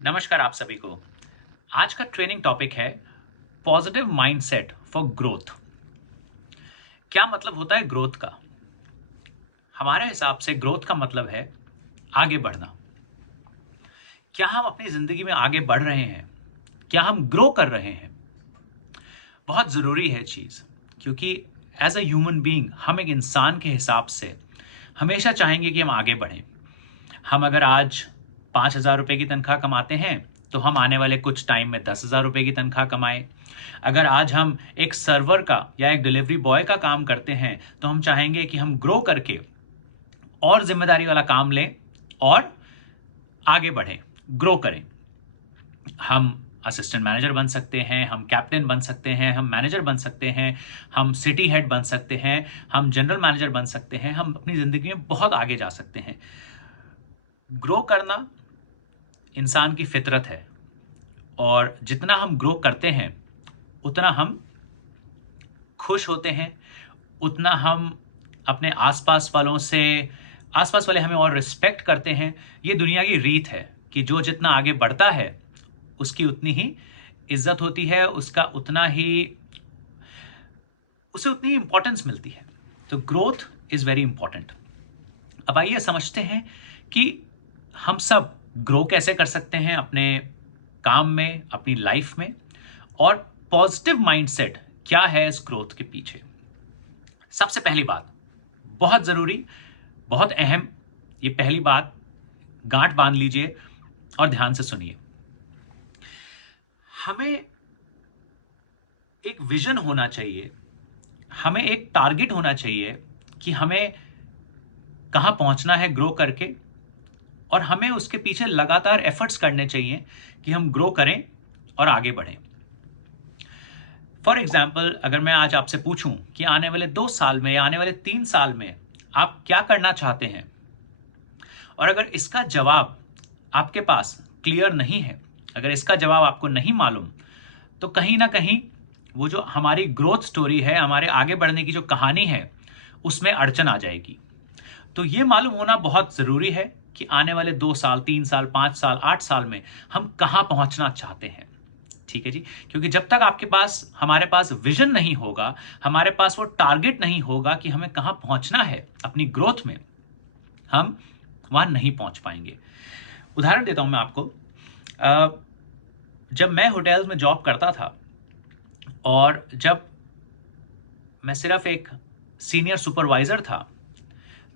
नमस्कार आप सभी को। आज का ट्रेनिंग टॉपिक है पॉजिटिव माइंडसेट फॉर ग्रोथ। क्या मतलब होता है ग्रोथ का? हमारे हिसाब से ग्रोथ का मतलब है आगे बढ़ना। क्या हम अपनी जिंदगी में आगे बढ़ रहे हैं? क्या हम ग्रो कर रहे हैं? बहुत जरूरी है चीज, क्योंकि एज अ ह्यूमन बीइंग हम एक इंसान के हिसाब से हमेशा चाहेंगे कि हम आगे बढ़ें। हम अगर आज 5,000 रुपए की तनख्वाह कमाते हैं तो हम आने वाले कुछ टाइम में 10,000 रुपए की तनख्वाह कमाएं। अगर आज हम एक सर्वर का या एक डिलीवरी बॉय का काम करते हैं तो हम चाहेंगे कि हम ग्रो करके और जिम्मेदारी वाला काम लें और आगे बढ़ें, ग्रो करें। हम असिस्टेंट मैनेजर बन सकते हैं, हम कैप्टन बन सकते हैं, हम मैनेजर बन सकते हैं, हम सिटी हेड बन सकते हैं, हम जनरल मैनेजर बन सकते हैं। हम अपनी ज़िंदगी में बहुत आगे जा सकते हैं। ग्रो करना इंसान की फितरत है, और जितना हम ग्रो करते हैं उतना हम खुश होते हैं, उतना हम अपने आसपास वालों से, आसपास वाले हमें और रिस्पेक्ट करते हैं। ये दुनिया की रीत है कि जो जितना आगे बढ़ता है उसकी उतनी ही इज्जत होती है, उसका उतना ही, उसे उतनी ही इंपॉर्टेंस मिलती है। तो ग्रोथ इज वेरी इंपॉर्टेंट। अब आइए समझते हैं कि हम सब ग्रो कैसे कर सकते हैं अपने काम में, अपनी लाइफ में, और पॉजिटिव माइंडसेट क्या है इस ग्रोथ के पीछे। सबसे पहली बात, बहुत जरूरी, बहुत अहम, ये पहली बात गांठ बांध लीजिए और ध्यान से सुनिए। हमें एक विजन होना चाहिए, हमें एक टारगेट होना चाहिए कि हमें कहां पहुंचना है ग्रो करके, और हमें उसके पीछे लगातार एफर्ट्स करने चाहिए कि हम ग्रो करें और आगे बढ़ें। फॉर एग्जाम्पल, अगर मैं आज आपसे पूछूं कि आने वाले 2 साल में या आने वाले 3 साल में आप क्या करना चाहते हैं, और अगर इसका जवाब आपके पास क्लियर नहीं है, अगर इसका जवाब आपको नहीं मालूम, तो कहीं ना कहीं वो जो हमारी ग्रोथ स्टोरी है, हमारे आगे बढ़ने की जो कहानी है, उसमें अड़चन आ जाएगी। तो ये मालूम होना बहुत ज़रूरी है कि आने वाले 2 साल, 3 साल, 5 साल, 8 साल में हम कहाँ पहुँचना चाहते हैं। ठीक है जी, क्योंकि जब तक आपके पास, हमारे पास विजन नहीं होगा, हमारे पास वो टारगेट नहीं होगा कि हमें कहाँ पहुँचना है अपनी ग्रोथ में, हम वहाँ नहीं पहुँच पाएंगे। उदाहरण देता हूँ मैं आपको। जब मैं होटल्स में जॉब करता था और जब मैं सिर्फ एक सीनियर सुपरवाइज़र था,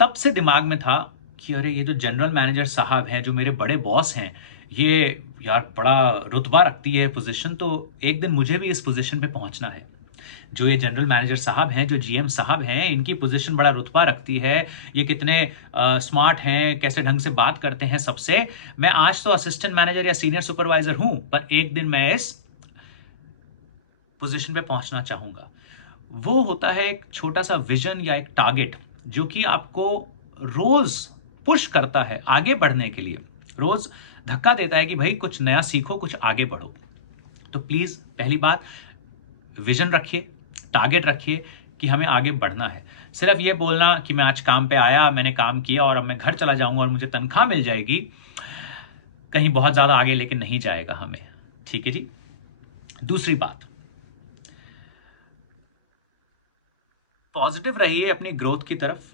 तब से दिमाग में था कि अरे ये जो जनरल मैनेजर साहब हैं, जो मेरे बड़े बॉस हैं, ये यार बड़ा रुतबा रखती है पोजीशन, तो एक दिन मुझे भी इस पोजीशन पे पहुंचना है। जो ये जनरल मैनेजर साहब हैं, जो जीएम साहब हैं, इनकी पोजीशन बड़ा रुतबा रखती है, ये कितने स्मार्ट हैं, कैसे ढंग से बात करते हैं सबसे। मैं आज तो असिस्टेंट मैनेजर या सीनियर सुपरवाइजर हूं, पर एक दिन मैं इस पोजीशन पे पहुंचना चाहूंगा। वो होता है एक छोटा सा विजन या एक टारगेट, जो कि आपको रोज पुश करता है आगे बढ़ने के लिए, रोज धक्का देता है कि भाई कुछ नया सीखो, कुछ आगे बढ़ो। तो प्लीज पहली बात, विजन रखिए, टारगेट रखिए कि हमें आगे बढ़ना है। सिर्फ ये बोलना कि मैं आज काम पे आया, मैंने काम किया और अब मैं घर चला जाऊंगा और मुझे तनख्वाह मिल जाएगी, कहीं बहुत ज्यादा आगे लेके नहीं जाएगा हमें। ठीक है जी। दूसरी बात, पॉजिटिव रहिए अपनी ग्रोथ की तरफ,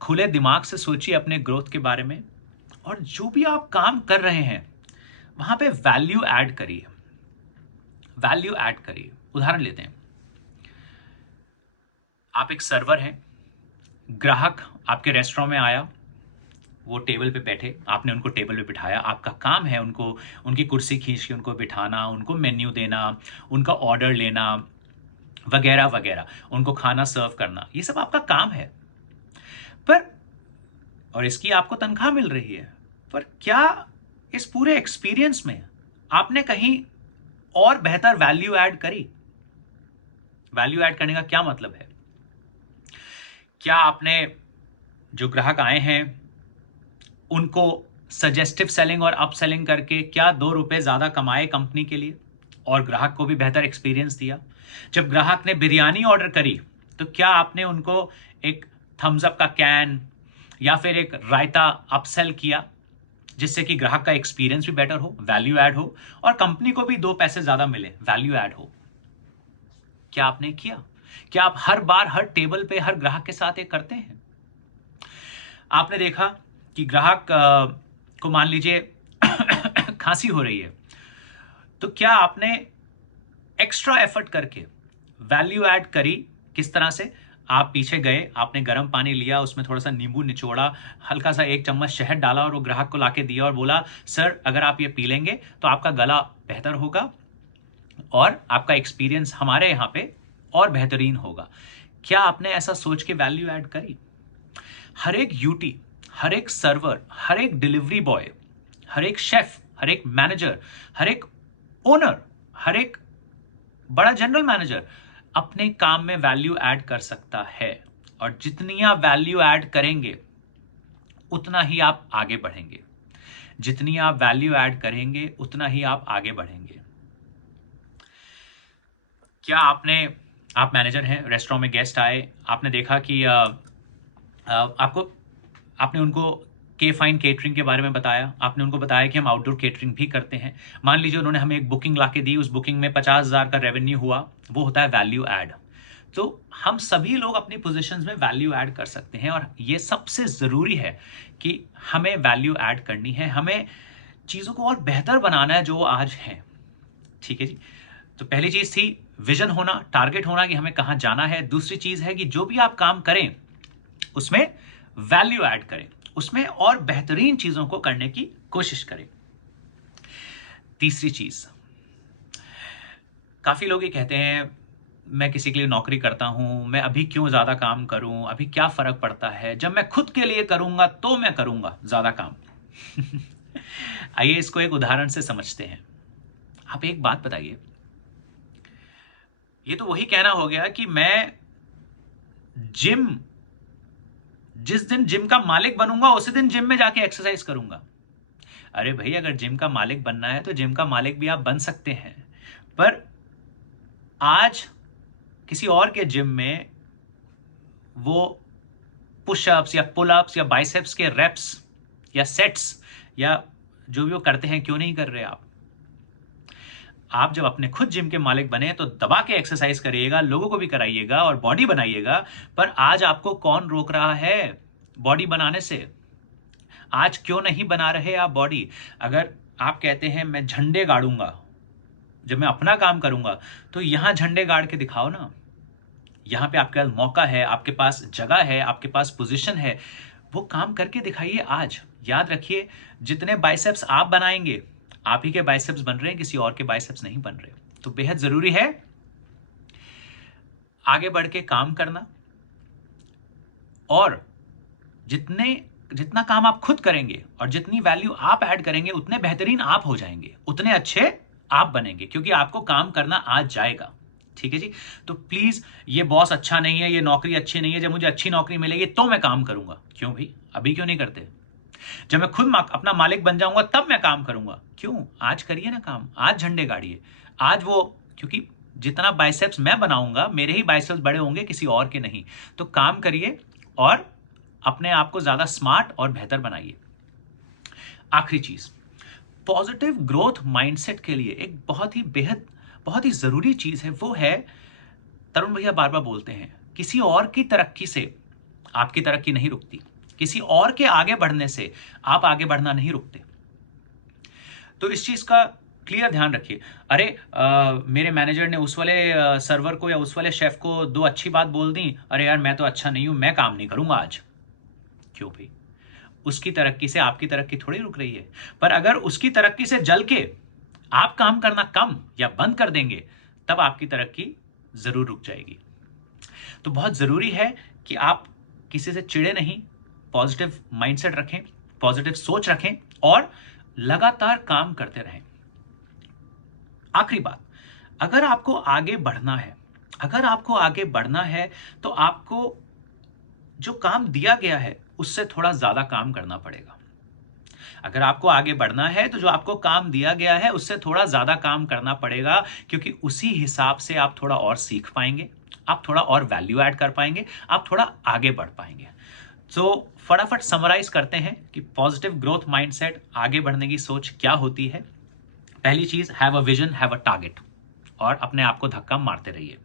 खुले दिमाग से सोचिए अपने ग्रोथ के बारे में, और जो भी आप काम कर रहे हैं वहां पे वैल्यू ऐड करिए, वैल्यू ऐड करिए। उदाहरण लेते हैं, आप एक सर्वर हैं, ग्राहक आपके रेस्टोरेंट में आया, वो टेबल पे बैठे, आपने उनको टेबल पे बिठाया, आपका काम है उनको, उनकी कुर्सी खींच के उनको बिठाना, उनको मेन्यू देना, उनका ऑर्डर लेना, वगैरह वगैरह, उनको खाना सर्व करना, ये सब आपका काम है। पर, और इसकी आपको तनख्वाह मिल रही है, पर क्या इस पूरे एक्सपीरियंस में आपने कहीं और बेहतर वैल्यू ऐड करी? वैल्यू ऐड करने का क्या मतलब है? क्या आपने, जो ग्राहक आए हैं, उनको सजेस्टिव सेलिंग और अप सेलिंग करके क्या 2 रुपए ज्यादा कमाए कंपनी के लिए, और ग्राहक को भी बेहतर एक्सपीरियंस दिया? जब ग्राहक ने बिरयानी ऑर्डर करी, तो क्या आपने उनको एक थम्स अप का कैन या फिर एक रायता अपसेल किया? जिससे कि ग्राहक का एक्सपीरियंस भी बेटर हो, वैल्यू ऐड हो, और कंपनी को भी 2 पैसे ज्यादा मिले, वैल्यू ऐड हो। क्या आपने किया? क्या आप हर बार हर टेबल पे हर ग्राहक के साथ एक करते हैं? आपने देखा कि ग्राहक को मान लीजिए खांसी हो रही है, तो क्या आपने एक्स्ट्रा एफर्ट करके वैल्यू ऐड करी? किस तरह से? आप पीछे गए, आपने गर्म पानी लिया, उसमें थोड़ा सा नींबू निचोड़ा, हल्का सा 1 चम्मच शहद डाला और वो ग्राहक को लाके दिया और बोला, सर अगर आप ये पी लेंगे तो आपका गला बेहतर होगा और आपका एक्सपीरियंस हमारे यहाँ पे और बेहतरीन होगा। क्या आपने ऐसा सोच के वैल्यू ऐड करी? हर एक यूटी, हर एक सर्वर, हर एक डिलीवरी बॉय, हर एक शेफ, हर एक मैनेजर, हर एक ओनर, हर एक बड़ा जनरल मैनेजर अपने काम में वैल्यू ऐड कर सकता है, और जितनी आप वैल्यू ऐड करेंगे उतना ही आप आगे बढ़ेंगे। जितनी आप वैल्यू ऐड करेंगे उतना ही आप आगे बढ़ेंगे। क्या आप मैनेजर हैं, रेस्टोरेंट में गेस्ट आए, आपने देखा कि आपने उनको के फाइन केटरिंग के बारे में बताया, आपने उनको बताया कि हम आउटडोर केटरिंग भी करते हैं। मान लीजिए उन्होंने हमें एक बुकिंग ला के दी, उस बुकिंग में 50,000 का रेवेन्यू हुआ, वो होता है वैल्यू ऐड। तो हम सभी लोग अपनी पोजीशंस में वैल्यू ऐड कर सकते हैं, और ये सबसे ज़रूरी है कि हमें वैल्यू ऐड करनी है, हमें चीज़ों को और बेहतर बनाना है जो आज है। ठीक है जी। तो पहली चीज़ थी विजन होना, टारगेट होना कि हमें कहाँ जाना है। दूसरी चीज़ है कि जो भी आप काम करें उसमें वैल्यू ऐड करें, उसमें और बेहतरीन चीज़ों को करने की कोशिश करें। तीसरी चीज़, काफ़ी लोग ये कहते हैं मैं किसी के लिए नौकरी करता हूं, मैं अभी क्यों ज़्यादा काम करूं, अभी क्या फ़र्क पड़ता है, जब मैं खुद के लिए करूंगा तो मैं करूंगा ज़्यादा काम। आइए इसको एक उदाहरण से समझते हैं। आप एक बात बताइए, ये तो वही कहना हो गया कि मैं जिम, जिस दिन जिम का मालिक बनूंगा उसी दिन जिम में जाके एक्सरसाइज करूंगा। अरे भाई, अगर जिम का मालिक बनना है तो जिम का मालिक भी आप बन सकते हैं, पर आज किसी और के जिम में वो पुशअप्स या पुलअप्स या बाइसेप्स के रेप्स या सेट्स या जो भी वो करते हैं, क्यों नहीं कर रहे आप? आप जब अपने खुद जिम के मालिक बने तो दबा के एक्सरसाइज करिएगा, लोगों को भी कराइएगा और बॉडी बनाइएगा। पर आज आपको कौन रोक रहा है बॉडी बनाने से? आज क्यों नहीं बना रहे आप बॉडी? अगर आप कहते हैं मैं झंडे गाड़ूंगा जब मैं अपना काम करूंगा, तो यहां झंडे गाड़ के दिखाओ ना। यहां पे आपके पास मौका है, आपके पास जगह है, आपके पास पोजीशन है, वो काम करके दिखाइए आज। याद रखिए, जितने बाइसेप्स आप बनाएंगे, आप ही के बाइसेप्स बन रहे हैं, किसी और के बाइसेप्स नहीं बन रहे। तो बेहद जरूरी है आगे बढ़ के काम करना, और जितना काम आप खुद करेंगे और जितनी वैल्यू आप ऐड करेंगे उतने बेहतरीन आप हो जाएंगे, उतने अच्छे आप बनेंगे, क्योंकि आपको काम करना आ जाएगा। ठीक है जी। तो प्लीज, ये बॉस अच्छा नहीं है, ये नौकरी अच्छी नहीं है, जब मुझे अच्छी नौकरी मिलेगी तो मैं काम करूंगा। क्यों भाई, अभी क्यों नहीं करते? जब मैं खुद अपना मालिक बन जाऊंगा तब मैं काम करूंगा। क्यों? आज करिए ना काम, आज झंडे गाड़िए आज वो, क्योंकि जितना बाइसेप्स मैं बनाऊंगा मेरे ही बाइसेप्स बड़े होंगे, किसी और के नहीं। तो काम करिए और अपने आप को ज्यादा स्मार्ट और बेहतर बनाइए। आखिरी चीज, पॉजिटिव ग्रोथ माइंडसेट के लिए एक बहुत ही जरूरी चीज है, वो है, तरुण भैया बार बार बोलते हैं, किसी और की तरक्की से आपकी तरक्की नहीं रुकती, किसी और के आगे बढ़ने से आप आगे बढ़ना नहीं रुकते। तो इस चीज का क्लियर ध्यान रखिए। अरे मेरे मैनेजर ने उस वाले सर्वर को या उस वाले शेफ को 2 अच्छी बात बोल दी, अरे यार मैं तो अच्छा नहीं हूं, मैं काम नहीं करूंगा आज। क्यों भाई? उसकी तरक्की से आपकी तरक्की थोड़ी रुक रही है। पर अगर उसकी तरक्की से जल के आप काम करना कम या बंद कर देंगे, तब आपकी तरक्की जरूर रुक जाएगी। तो बहुत जरूरी है कि आप किसी से चिढ़े नहीं, पॉजिटिव माइंडसेट रखें, पॉजिटिव सोच रखें और लगातार काम करते रहें। आखिरी बात, अगर आपको आगे बढ़ना है तो आपको जो काम दिया गया है उससे थोड़ा ज्यादा काम करना पड़ेगा। अगर आपको आगे बढ़ना है तो जो आपको काम दिया गया है उससे थोड़ा ज्यादा काम करना पड़ेगा, क्योंकि उसी हिसाब से आप थोड़ा और सीख पाएंगे, आप थोड़ा और वैल्यू ऐड कर पाएंगे, आप थोड़ा आगे बढ़ पाएंगे। फटाफट समराइज करते हैं कि पॉजिटिव ग्रोथ माइंडसेट, आगे बढ़ने की सोच क्या होती है। पहली चीज, have a vision, have a target, और अपने आप को धक्का मारते रहिए।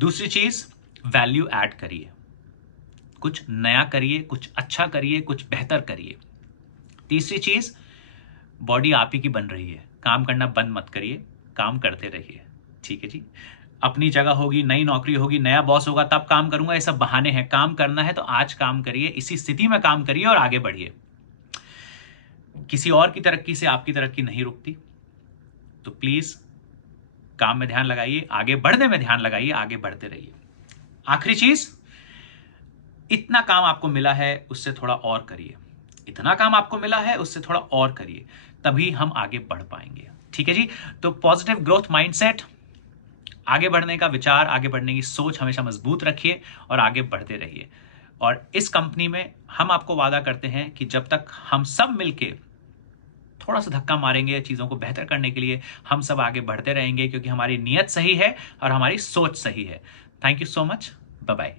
दूसरी चीज, वैल्यू ऐड करिए, कुछ नया करिए, कुछ अच्छा करिए, कुछ बेहतर करिए। तीसरी चीज, बॉडी आप ही की बन रही है, काम करना बंद मत करिए, काम करते रहिए। ठीक है जी। अपनी जगह होगी, नई नौकरी होगी, नया बॉस होगा तब काम करूंगा, ये सब बहाने हैं। काम करना है तो आज काम करिए, इसी स्थिति में काम करिए और आगे बढ़िए। किसी और की तरक्की से आपकी तरक्की नहीं रुकती, तो प्लीज काम में ध्यान लगाइए, आगे बढ़ने में ध्यान लगाइए, आगे बढ़ते रहिए। आखिरी चीज, इतना काम आपको मिला है उससे थोड़ा और करिए, इतना काम आपको मिला है उससे थोड़ा और करिए, तभी हम आगे बढ़ पाएंगे। ठीक है जी। तो पॉजिटिव ग्रोथ माइंडसेट, आगे बढ़ने का विचार, आगे बढ़ने की सोच हमेशा मजबूत रखिए और आगे बढ़ते रहिए। और इस कंपनी में हम आपको वादा करते हैं कि जब तक हम सब मिलके थोड़ा सा धक्का मारेंगे चीज़ों को बेहतर करने के लिए, हम सब आगे बढ़ते रहेंगे, क्योंकि हमारी नीयत सही है और हमारी सोच सही है। Thank you so much. Bye bye.